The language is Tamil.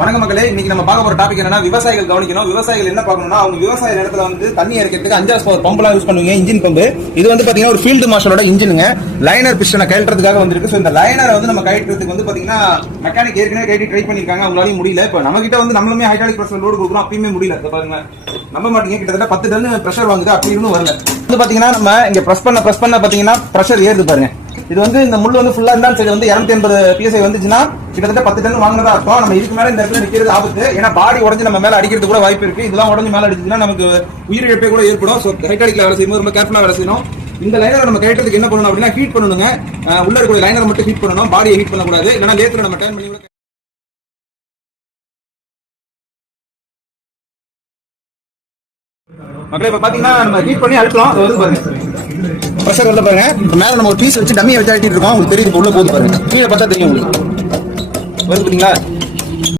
வணக்க மக்களே, இன்னைக்கு நம்ம பார்க்க போற டாபிக் என்னன்னா விவசாயிகள் கவனிக்கணும். விவசாயிகள் என்ன பார்க்கணும்னா, அவங்க விவசாய நிலத்துல வந்து தண்ணி இறக்கிறதுக்கு 5 பவர் பம்பெல்லாம் யூஸ் பண்ணுவீங்க. இன்ஜின் பம்பு இது வந்து பாத்தீங்கன்னா ஒரு ஃபீல்டு மார்ஷலோட இன்ஜினுங்க. லைனர் பிஸ்டனை கழட்டுறதுக்காக வந்திருக்கு. இந்த லைனரை வந்து நம்ம கழட்டுறதுக்கு வந்து பாத்தீங்கன்னா மெக்கானிக் ஏற்கனவே கழட்டி ட்ரை பண்ணிருக்காங்க, அவங்களாலையும் முடியல. இப்ப நம்ம கிட்ட வந்து நம்மளுமே ஹைட்ராலிக் பிரஷர் லோடு கொடுக்குறோம், அப்பயுமே முடியல. பாருங்க, நம்ப மாட்டீங்க, கிட்டத்தட்ட 10 டன் பிரஷர் வாங்குது, அப்படி இன்னும் வரல. வந்து பாத்தீங்கன்னா நம்ம இங்க பிரஸ் பண்ண பாத்தீங்கன்னா பிரஷர் ஏறுது பாருங்க. இது வந்து இந்த முள்ளு வந்து ஃபுல்லா இருந்தாலும் சரி வந்து 280 PSI வந்துச்சுன்னா கிட்டத்தட்ட 10 டன் வாங்கினதா இருக்கும். நம்ம இதுக்கு மேல இந்த இடத்துல நிக்கிறது ஆபத்து. ஏன்னா பாடி உடஞ்சு நம்ம மேல அடிக்கிறது கூட வாய்ப்பு இருக்கு. இதெல்லாம் உடஞ்சு மேல அடிச்சுன்னா நமக்கு உயிரிழப்பே கூட ஏற்படும். ஸோ ஹைட்ராலிக்ல வேலை செய்யும்போது ரொம்ப கேர்ஃபுல்லா வேலை செய்யணும். இந்த லைனரை நம்ம கேட்டதுக்கு என்ன பண்ணணும் அப்படின்னா ஹீட் பண்ணணுங்க. உள்ள இருக்கிற லைனரை மட்டும் ஹீட் பண்ணணும், பாடியை ஹீட் பண்ணக்கூடாது. இல்லைன்னா லேத்துல நம்ம டர்ன் பண்ணி மக்களே இப்ப பாத்தீங்கன்னா நம்ம ஹீட் பண்ணி அழுத்தலாம். அது வந்து பாருங்க பிரஷர் வந்து பாருங்க. மேல நம்ம ஒரு பீஸ் வச்சு டம்மியை வச்சு அழுத்திட்டு இருக்கோம். உங்களுக்கு தெரியுது உள்ள போகுது பாருங்க. கீழே பார்த்தா தெரியும் உங்களுக்கு வருது பாத்தீங்களா.